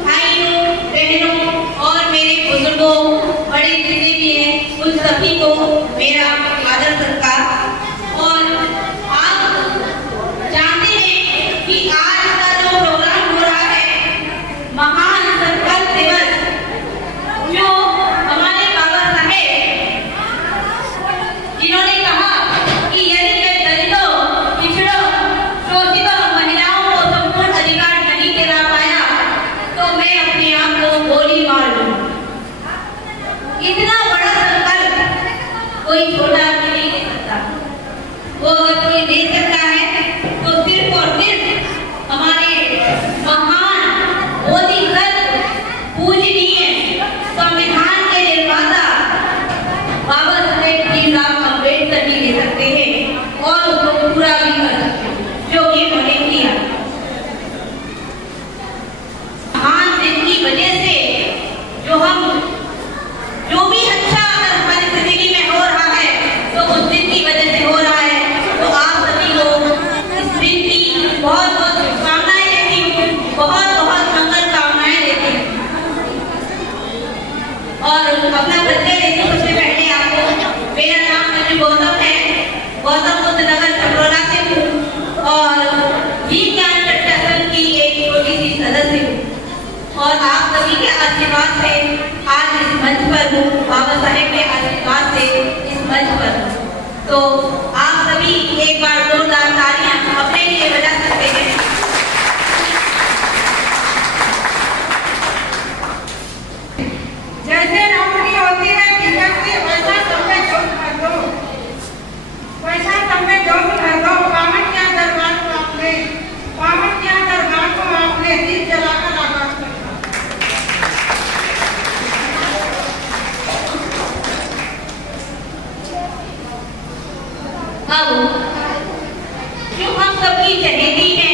भाइयों, बहनों और मेरे बुजुर्गों, बड़े जितने भी हैं, उन सभी को मेरा आदर सत्कार। और आप जानते हैं कि आज का जो प्रोग्राम हो रहा है, महान संकल्प दिवस, जो हमारे बाबा साहेब जिन्होंने कहा कि यदि मैं दलितों, पिछड़ों, शोषितों, महिलाओं को संपूर्ण अधिकार नहीं दिला पाया तो मैं अपने आप को गोली मार लूं। इतना बड़ा संकल्प कोई छोटा आदमी नहीं ले सकता। वो अगर कोई ले सकता है तो सिर्फ और सिर्फ हमारे महान बोधिसत्व, पूजनीय संविधान के निर्माता बाबा साहेब भीमराव अम्बेडकर जी ले सकते हैं और उसको पूरा भी कर सकते हैं, जो कि उन्होंने किया। महान दिन की वजह से जो भी अच्छा अगर हमारी जिंदगी में हो रहा है तो उस दिन की वजह से हो रहा है। तो आप सभी को इस दिन की बहुत बहुत शुभकामनाएं देती हूँ, बहुत बहुत मंगल कामनाएं देती हूँ। और अपना परिचय देती हूँ सबसे पहले आपको। मेरा नाम मंजू गौतम है, गौतम बुद्ध नगर चपरोला से हूँ और जीव ज्ञान चर्चा संघ की एक छोटी सी सदस्य हूँ। और आप सभी के आशीर्वाद से आज इस मंच पर हूँ, बाबा साहेब के आशीर्वाद से इस मंच पर हूँ। तो आप सभी एक बार जोरदार तालियां अपने लिए बजा सकते हैं। जैसे नौकरी होती है टीचर की, वैसा सब में जॉब कर दो, वैसा सब में जॉब कर दो। पावन क्या दरबार को आपने, पावन क्या दरबार को आपने दीप जलाकर आगाज कर दिया। अब जो हम सबकी चहेती है,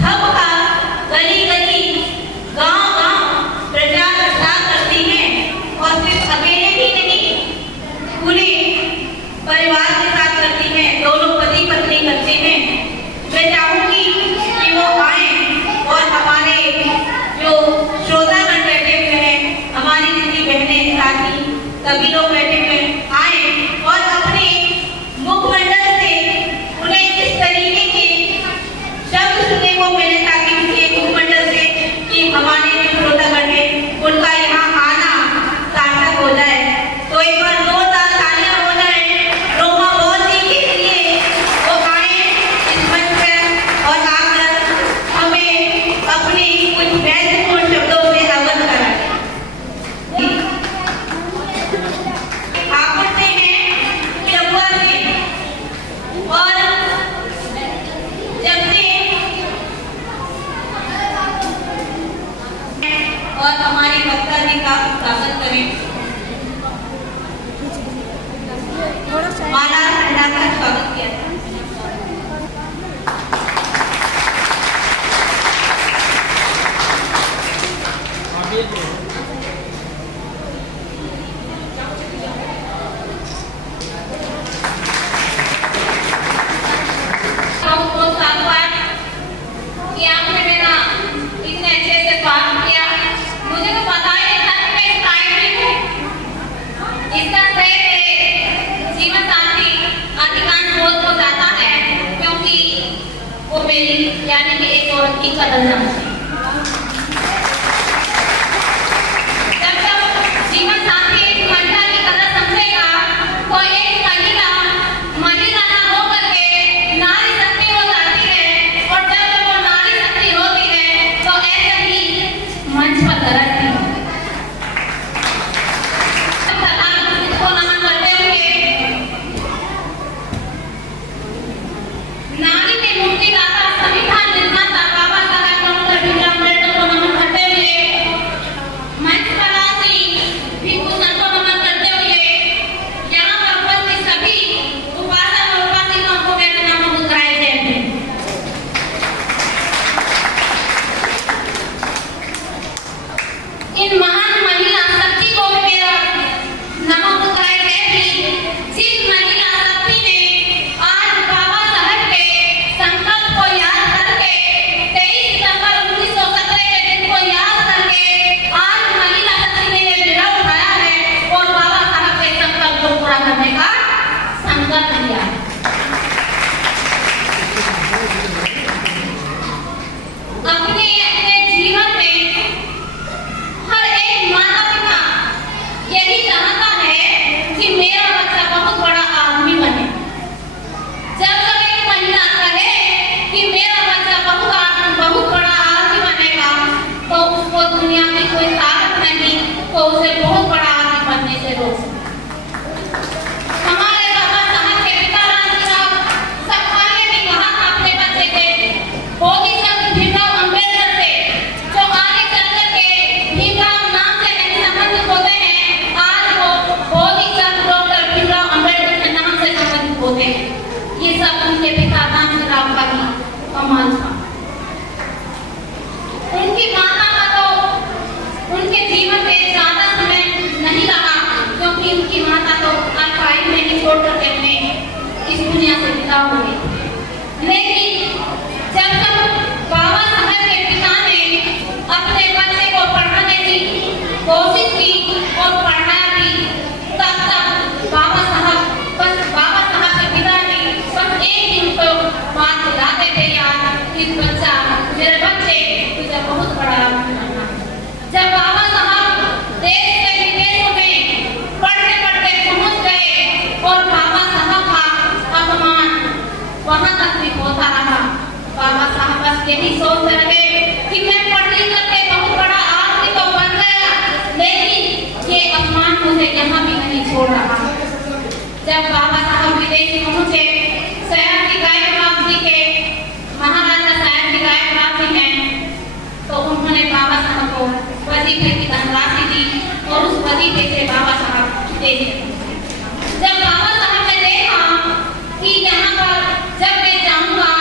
सबका गली गली, गांव गांव प्रचार प्रसार करती हैं और सिर्फ अकेले भी नहीं, पूरे परिवार के साथ करती हैं, दोनों पति पत्नी करते हैं। मैं चाहूंगी कि वो आए और हमारे जो श्रोतागण बैठे हुए हैं, हमारी जितनी बहनें, साथी, सभी लोग बैठे हुए आए और अपने मुखमंडल से उन्हें इस तरीके के शब्द सुनने को मिले ताकि उनके मुखमंडल से कि हमारे जो श्रोतागण हैं उनका यहाँ आना सार्थक हो जाए। तो एक बार जोरदार तालियां हो जाए रोमा बोल जी के लिए, वो आए इस मंच पर और आकर हमें अपने कुछ महत्वपूर्ण शब्दों से अवगत कराएं। हापुड़ से हैं, चबुआ से और जब से और हमारे वक्ता जी का स्वागत करें। माला हटाकर स्वागत किया। कि आपने मेरा इतने अच्छे से स्वागत किया। मुझे तो पता ही नहीं था कि मैं इस लायक हूँ। इसका श्रेय मेरे जीवन साथी अधिकांश बोध को जाता है, क्योंकि वो मेरी यानी कि एक औरत की कदर समझी। जब जब जीवन साथी एक महिला की कदर समझेगा तो एक महिला ना हो करके नारी शक्ति हो जाती है। और जब वो नारी शक्ति होती है तो ऐसे ही मंच पर धरती को नमन करते हुए नारी के मुक्तिदाता, संविधान निर्माता बाबा साहेब डॉक्टर भीमराव अम्बेडकर को नमन करते हुए, मंच पर आसीन भिक्षु संतों को नमन करते हुए, यहाँ पर उपस्थित सभी उपासक और उपासिकाओं को मेरे नाम मुस्कुराए जय भीम। इन महान महिला शक्ति को भी मेरा नमो मुस्कुराए जय भीम। जिस महिला शक्ति ने आज बाबा साहेब के संकल्प को याद करके 23 सितंबर 1917 के दिन दुनिया से विदा हुए। लेकिन जब तक बाबा साहब के पिता ने अपने बच्चे को पढ़ाने की कोशिश की और पढ़ाया भी, तब तक बाबा साहब से पिता ने बस एक दिन तो बात दिला देते यार कि बच्चा, मेरे बच्चे तुझे बहुत बड़ा बनाना। जब बाबा साहब देश के विदेशों में पढ़ते पढ़ते पहुंच गए और बाबा साहब का अपमान वहां तक भी होता रहा। बाबा साहब बस यही सोचते रहे कि मैं पढ़ लिख करके बहुत बड़ा आदमी तो बन गया, लेकिन ये अपमान मुझे यहाँ भी नहीं छोड़ रहा। जब बाबा साहब विदेश पहुंचे, सयाजी गायकवाड़ जी के महाराजा सयाजी गायकवाड़ जी हैं, तो उन्होंने बाबा साहब को वजीफे की धनराशि दी और उस वजीफे से बाबा साहब दे दिए। जब बाबा साहब ने देखा कि यहाँ पर जब मैं जाऊंगा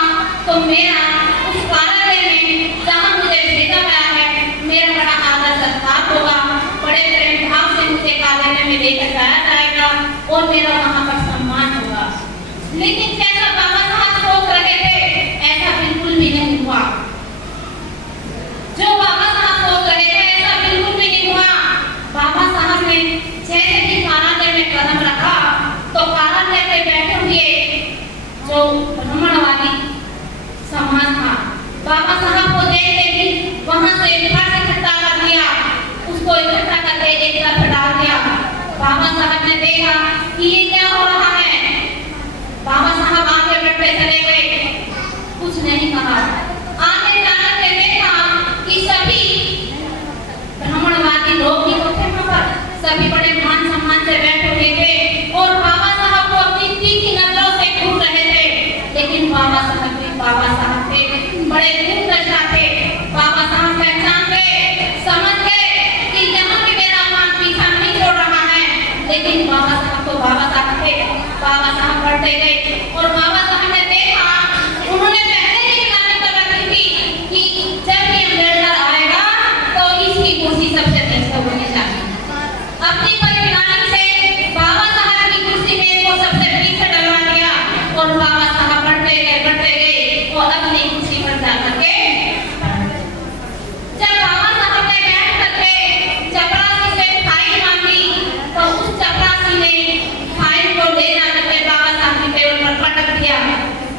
तो मेरा उस कार्यालय में जहाँ मुझे भेजा गया है मेरा बड़ा आदर सत्कार होगा, बड़े प्रेम भाव से मुझे कार्यालय में लेकर जाया जाएगा और मेरा वहाँ पर सम्मान होगा। लेकिन जैसा बाबा साहब सोच रहे थे ऐसा बिल्कुल भी नहीं हुआ। जो बाबा साहब सोच रहे थे ऐसा बिल्कुल भी नहीं हुआ। बाबा साहब ने जैसे ही कार्यालय में कदम रखा तो कार्यालय में बैठे हुए जो ब्राह्मणवादी समाज था, बाबा साहब को देखते ही वहां से इकट्ठा कर दिया, उसको इकट्ठा करके एक तरफ डाल दिया। बाबा साहब ने देखा कि ये क्या हो रहा है। बाबा साहब आगे बढ़ते चले गए, कुछ नहीं कहा। आगे जाकर के देखा कि सभी ब्राह्मणवादी लोग भी होते वहां पर, सभी बड़े मान सम्मान से बैठे हुए थे और बाबा साहब को अपनी तीखी नजरों से घूर रहे थे। लेकिन बाबा साहब थे बड़े दूरदर्शी थे। बाबा साहब पहचान गए, समझ गए कि यहाँ भी मेरा मान पीछा नहीं छोड़ रहा है। लेकिन बाबा साहब तो बाबा साहब थे। बाबा साहब बढ़ते गए और बाबा साहब ने देखा, उन्होंने पहले ही प्लानिंग कर रखी थी कि जब भी अम्बेडकर आएगा तो इसकी कुर्सी सबसे पीछे होनी चाहिए। अपनी परिवार से बाबा साहब की कुर्सी में इसको सबसे पीछे डलवा दिया और बाबा साहब बढ़ते गए और अपनी कुर्सी पर जाकर के जब बाबा साहब ने बैठ करके चपरासी से फाइल मांगी तो उस चपरासी ने फाइल को ले जाकर के बाबा साहब की टेबल पर पटक दिया।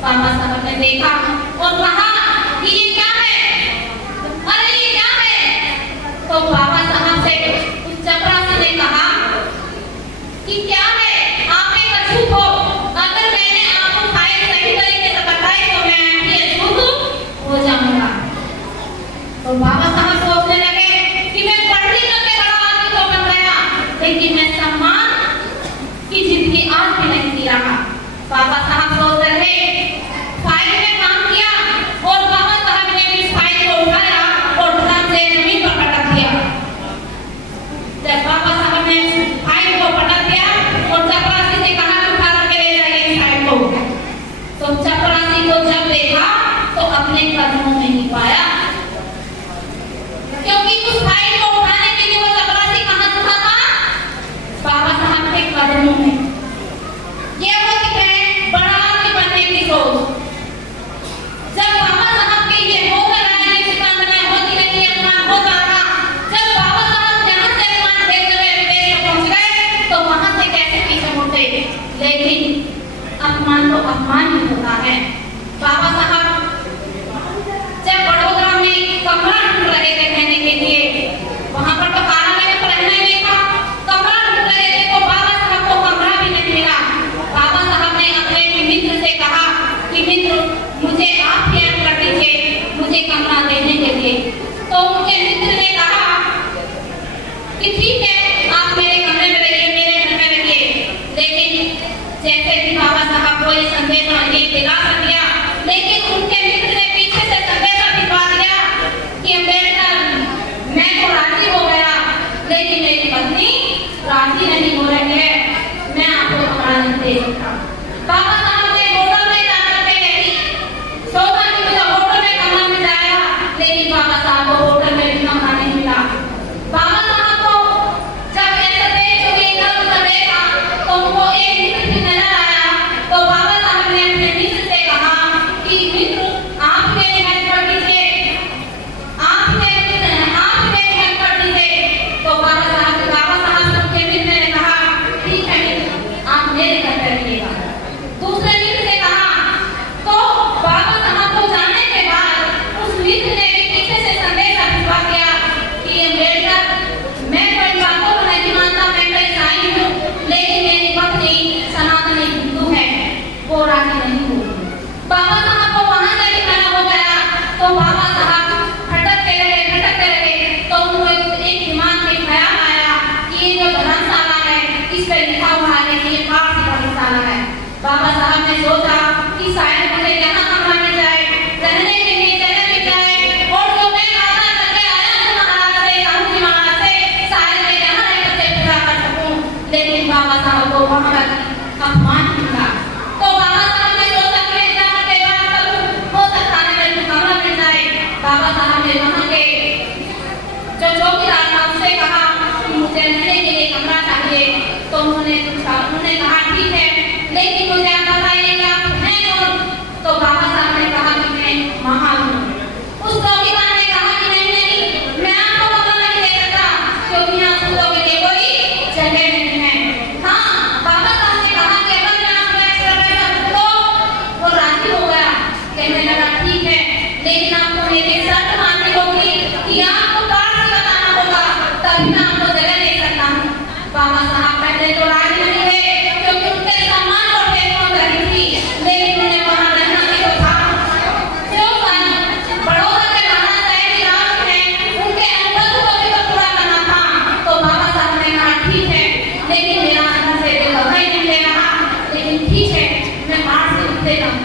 बाबा साहब ने देखा और कहा कि ये क्या है, अरे ये क्या है। तो बाबा साहब से उस चपरासी ने कहा कि क्या है, आप एक अछूत हो, अगर मैंने आपको फाइल सही तरीके से बताई तो मैं आपकी अछूत हो जाऊंगा। तो बाबा साहब सोचने लगे कि मैं पढ़ लिख करके बड़ा आदमी तो बन गया, लेकिन मैं सम्मान की जिंदगी आज भी नहीं जी रहा। बाबा साहब सोच रहे, फाइल में काम किया और बाबा साहब ने इस फाइल को उठाया और धड़ से जमीन पर पटक दिया। जब बाबा साहब ने फाइल को पटक दिया और चपरासी से कहा उठा करके ले जाइए इस फाइल को, तो चपरासी को जब देखा तो अपने कदमों में ही पाया, क्योंकि उस फाइल को उठाने के लिए वो चपरासी कहाँ छुपा था, बाबा साहब के कदमों में। ये होती है बड़ा आदमी बनने की सोच। जब बाबा साहब के ये होकर आए सिकंदर होती रही, अपमान होता रहा। जब बाबा साहब यहाँ से अपमान देखते हुए पहुंच गए तो वहां से कैसे पीछे मुड़ते, लेकिन अपमान तो अपमान ही होता है। बाबा साहब जब बड़ोदरा में कमरा ढूंढ रहे थे रहने के लिए, वहां पर तो कार्यालय में रहने नहीं था, कमरा ढूंढ रहे थे तो बाबा साहब को कमरा भी नहीं मिला। बाबा साहब ने अपने मित्र से कहा कि मित्र मुझे आप प्यार कर दीजिए मुझे कमरा देने के लिए। तो उनके मित्र ने कहा कि ठीक है आप मेरे कमरे में रहिए, मेरे घर में रहिए। लेकिन जैसे कि बाबा साहब को ये संदेश दिला दिया, लेकिन उनके मित्र ने पीछे से संदेशा भिजवा दिया कि अम्बेडकर मैं तो राजी हो गया, लेकिन मेरी पत्नी राजी नहीं हो रही है, मैं आपको कमरा नहीं दे सकता। बाबा साहब ने होटल में जाकर के यही सोचा कि मुझे होटल में कमरा मिल जाएगा, लेकिन बाबा साहब को होटल में भी कमरा नहीं मिला। बाबा साहब को जब ऐसे देख चुके इधर उधर देखा तो उनको एक मित्र भी नजर आया, तो बाबा साहब ने ने सोचा कि शायद मुझे यहाँ कमरा मिल जाए, रहने के लिए जगह मिल जाए, और जो मैं वादा करके आया हूँ महाराज से, गांधी महाराज से, शायद मैं यहाँ रह करके पूरा कर सकूँ। लेकिन बाबा साहब को वहाँ का अपमान मिला। तो बाबा साहब ने सोचा कि मैं इतना के बाद करूँ, हो सकता है मेरे को कमरा मिल जाए। बाबा साहब ने वहाँ के जो चौकीदार था उससे कहा कि मुझे रहने के लिए कमरा चाहिए। तो उन्होंने कहा ठीक है, लेकिन मुझे आप बताइए कि आप हैं कौन? तो बाबा साहब ने कहा कि मैं महान हूँ। उस चौकीदार ने कहा कि नहीं, मैं आपको कमरा नहीं दे सकता, क्योंकि यहाँ कुत्तों के लिए कोई जगह नहीं है। हाँ, बाबा साहब ने कहा कि अगर मैं आपको एक्स्ट्रा पैसा दूं तो वो राजी हो गया। कहने लगा ठीक है, लेकिन आपको मेरी शर्त माननी होगी कि आपको पास बताना होगा, तभी मैं आपको जगह दे सकता हूँ। बाबा साहब पहले तो राजी नहीं थे, क्योंकि उनके सम्मान और बेइज्जती रही थी, लेकिन उन्हें वहाँ रहना भी तो था। जो बड़ौदा के महाराज राज हैं, उनके अनुरोध को भी तो पूरा करना था। तो बाबा साहब ने कहा ठीक है, लेकिन मेरा अंदर से दिल नहीं ले रहा, लेकिन ठीक है, मैं पास से लिख देता हूँ।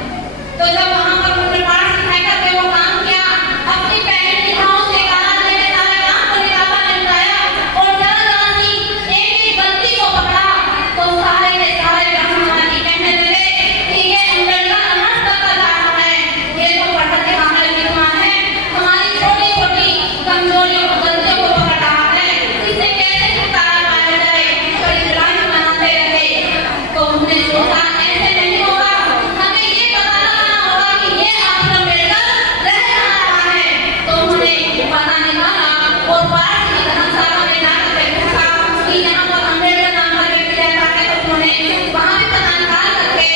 तो जब वहाँ पर उन्होंने पास लिखाई करके वो काम किया, अपनी पहली लिखाओं से काला लेने सारा काम को निकाला निपटाया, और जरा सी एक गलती को पकड़ा तो सारे के सारे ब्राह्मण कहने लगे कि ये लड़का अनर्थ करता जा रहा है, ये तो पढ़ा लिखा है, विद्वान है, हमारी छोटी छोटी कमजोरियों और गलतियों को पकड़ रहा है, इसे कैसे छुटकारा पाया जाए। बड़ी लड़ाई बनाते रहे। तो उन्होंने सोचा ऐसे नहीं होगा, हमें ये पता लगाना होगा कि ये आश्रम मिलकर रह रहा है। तो उन्होंने पता निकाला और पास की धर्मशाला में जाकर पूछा कि यहाँ पर अम्बेडकर नाम का व्यक्ति रहता है। तो उन्होंने वहाँ भी पता निकाल करके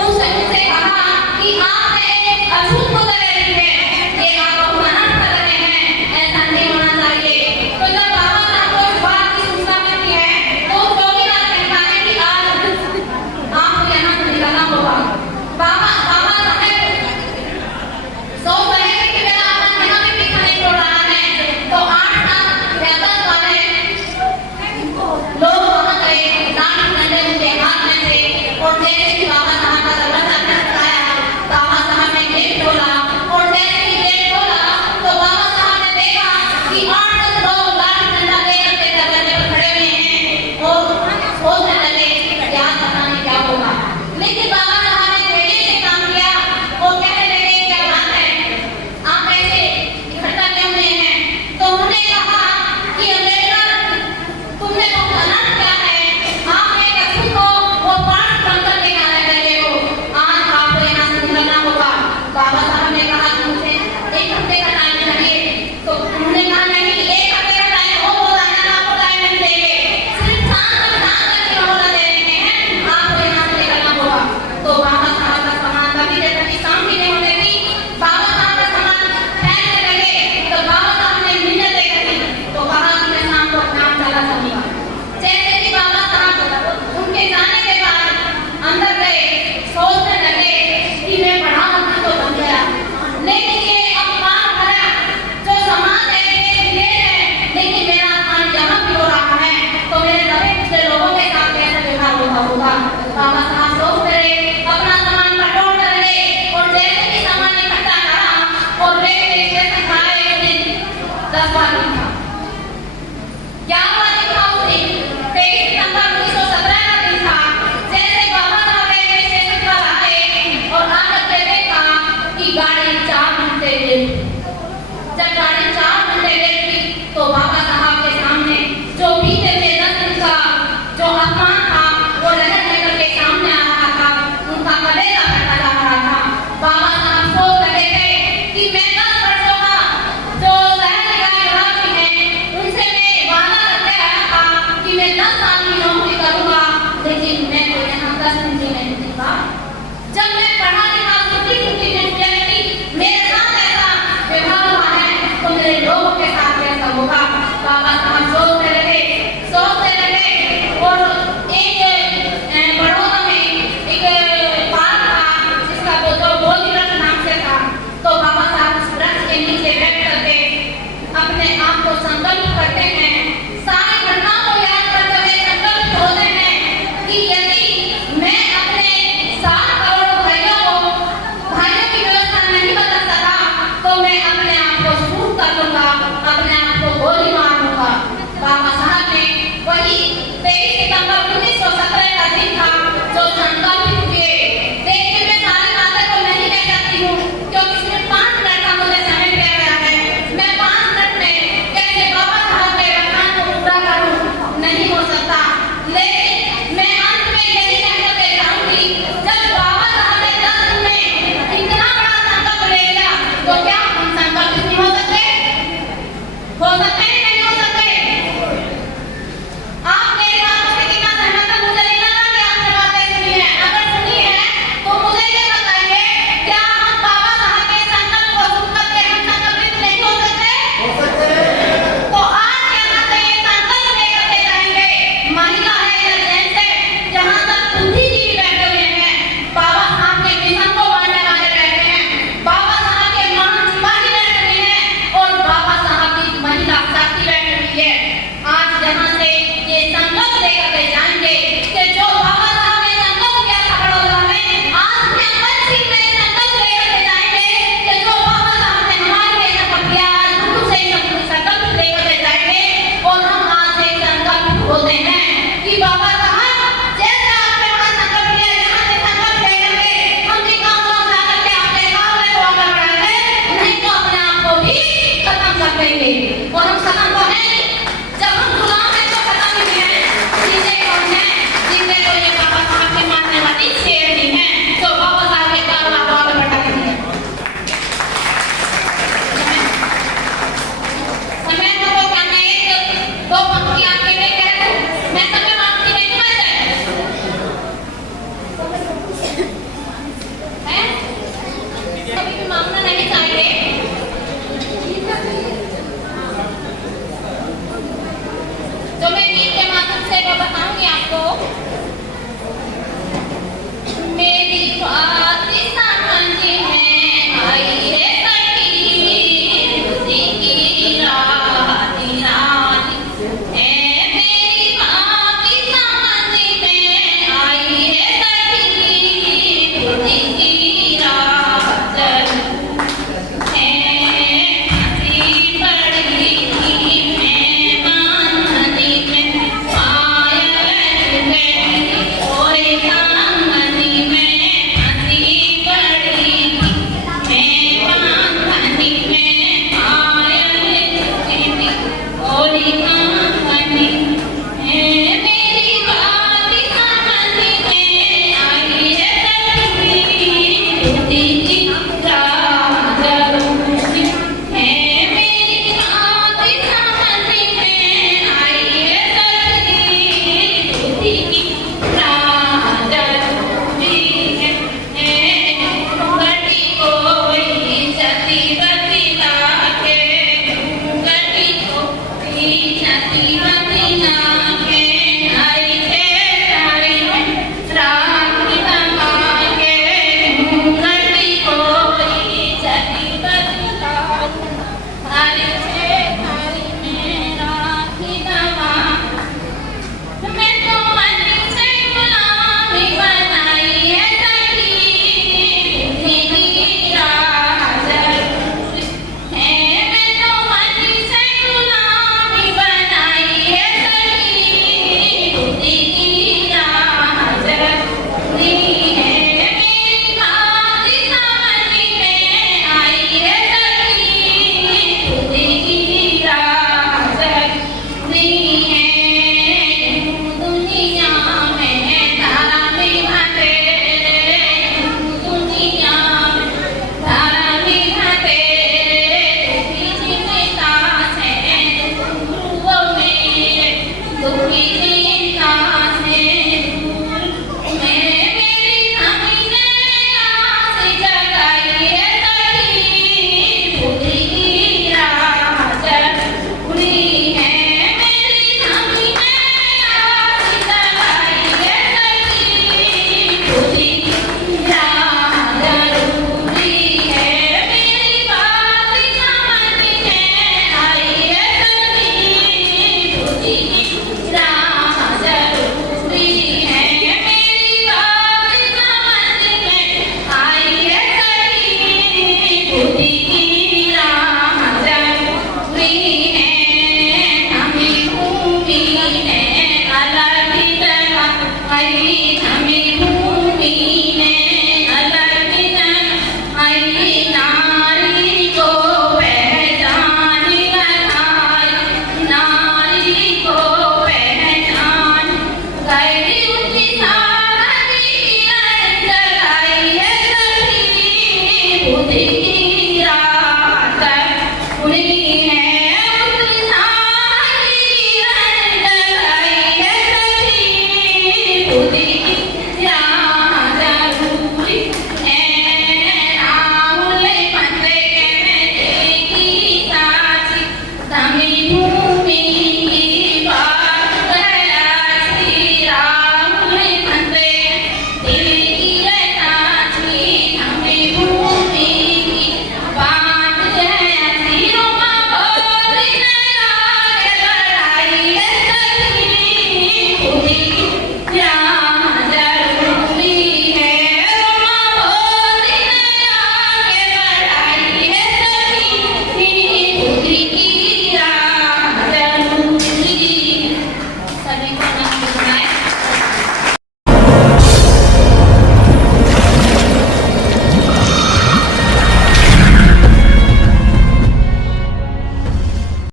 उनसे कहा कि आपने एक अछूत पुत्र ले ली है, ये आप बहुत अनर्थ कर रहे हैं, ऐसा नहीं होना चाहिए। तो जब बाबा साहब को इस बात की सूचना मिलती है तो चौकीदार कहता है कि आज आपको यहाँ से निकलना होगा। बाबा साहब सोच रहे थे कि मेरा अपना यहाँ भी पीछा नहीं छोड़ रहा है। तो 8 साल या 10 वाले लोग वहाँ गए, लाठी डंडे उनके हाथ में थे, और जैसे ही बाबा साहब का दरवाजा खटखटाया, बाबा साहब ने गेट खोला, और जैसे ही गेट खोला तो बाबा साहब ने देखा कि 8-10 लोग लाठी डंडा लेकर के दरवाजे पर खड़े हुए हैं, और सोचने लगे क्या पता नहीं क्या होगा। लेकिन बाबा साहब ने धैर्य से काम किया और कहने लगे क्या बात है, आप ऐसे इकट्ठा क्यों हुए हैं? तो उन्होंने कहा कि अम्बेडकर तुमने तो अनर्थ किया है, आपने एक अछूत को वो पाठ बनकर के आने लगे हो, आज आपको यहाँ से निकलना होगा। बाबा साहब ने कहा कि मुझे 1 हफ्ते का टाइम चाहिए। तो उन्होंने कहा नहीं, 1 हफ्ते का टाइम हो जाए ना, आपको टाइम नहीं देंगे, सिर्फ शाम तक की मोहलत दे रहे हैं, आपको यहाँ से निकलना होगा। तो बाबा साहब का सामान तभी जैसा कि शाम की नहीं होने दी, बाबा साहब का सामान फेंकने लगे। तो बाबा साहब ने मिन्नत देखी, तो कहा कि मैं शाम को अपना आप चला जाऊंगा। जैसे कि बाबा साहब उनके जाने के बाद अंदर गए, सोचने लगे कि मैं बड़ा आदमी तो बन गया, लेकिन ये अपमान भरा जो समाज है ये है, लेकिन मेरा अपमान यहाँ भी हो रहा है, तो मेरे दबे पिछले लोगों के साथ कैसे व्यवहार होगा। बाबा साहब सोचते रहे, अपना सामान बटोरते रहे, और जैसे कि सामान इकट्ठा करा और रेलवे स्टेशन पर आए, एक दिन 10 वाली था, 11 वाली था उस दिन, 23 सितंबर 1917 का दिन था। जैसे बाबा साहब रेलवे स्टेशन पर आए और आकर के देखा कि गाड़ी 4 घंटे लेट। जब गाड़ी 4 घंटे लेट थी तो बाबा साहब के सामने जो बीते थे 10 दिन का जो अपमान था वो लहर लेकर के सामने आ रहा था, उनका कलेजा फटा जा रहा था। बाबा साहब सोच रहे थे कि मैं 10 वर्षों का जो लहर निकाल रहा हो सकते हैं नहीं हो सकते? आप मेरी बातों से कितना सहमत हैं मुझे नहीं लगा कि आपने बातें सुनी है। अगर सुनी है तो मुझे ये बताइए, क्या हम बाबा साहब के संकल्प को सुनकर के हम संकल्पित नहीं हो सकते? तो आज यहाँ से ये संकल्प लेकर के जाएंगे, महिला है या जेंट्स है, जहाँ तक बुद्धिजीवी बैठे हुए हैं, बाबा साहब के मिशन को मानने वाले बैठे हैं, बाबा साहब के महान सिपाही बैठे हुए हैं और बाबा साहब की महिला साथी बैठी हुई है। आज जहाँ से ये संकल्प लेकर के जाएंगे कि जो बाबा साहब ने संकल्प किया था बड़ौदा में, आज हम पंचीन में संकल्प लेकर के जाएंगे कि जो बाबा साहब ने हमारे लिए शपथ लिया, आज हम उसे संकल्प लेकर के जाएंगे और हम आज से संकल्प होते हैं कि बाबा साहब जैसे आपने वहाँ संकल्प लिया, यहाँ से संकल्प लेकर के हम भी गाँव-गाँव जाकर के आपके गाँव में को आगे बढ़ाएंगे, नहीं तो अपने आप को भी खत्म कर देंगे। और हम खत्म तो हैं नहीं, जब हम गुलाम हैं तो खत्म ही हैं। जीते कौन हैं? जीते तो ये बाबा साहब के मानने वाली शेरनी हैं, जो बाबा साहब के काम आप आगे बढ़ाती हैं। समय तो वो क्या, मैं एक दो पंक्ति आपके लिए कह दूं, मैं समय मांगती नहीं हूं ऐसे। हैं? कभी भी मांगना नहीं चाहिए। जो मैं गीत के माध्यम से वो बताऊंगी आपको। मेरी